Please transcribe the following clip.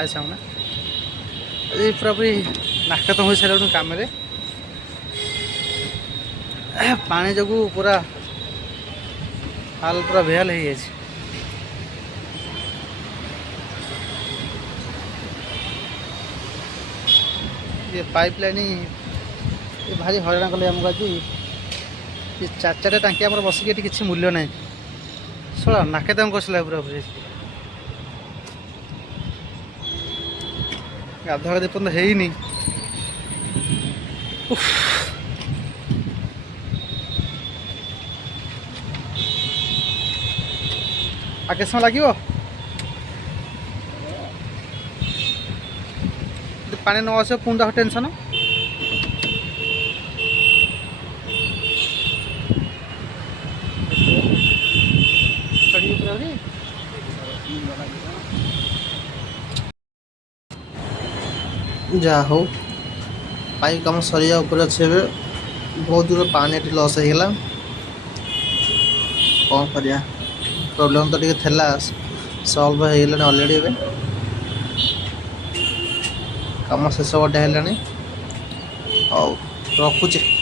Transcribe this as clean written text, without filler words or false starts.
हाय सामने ये पूरा पूरी नाकतम हो सारे काम पानी जो पूरा हाल पूरा बेहाल हो जाए। ये पाइप लाइन ये भारी हईराण कले आमको आज ये चार चार टांकी आम बसिक किसी मूल्य ना शला नाके दम कसला पूरा पूरी गाधा गाधी पर्यटन है आगे समय लगे पानी न आस पुणी टेंशन जहा हो पाइप कम सरिया अच्छे बहुत दूर पानी लस होगा कौन कर प्रोब्लेम तो टे सल्व होगा अलरेडी कम शेष गोटे है रखुचे।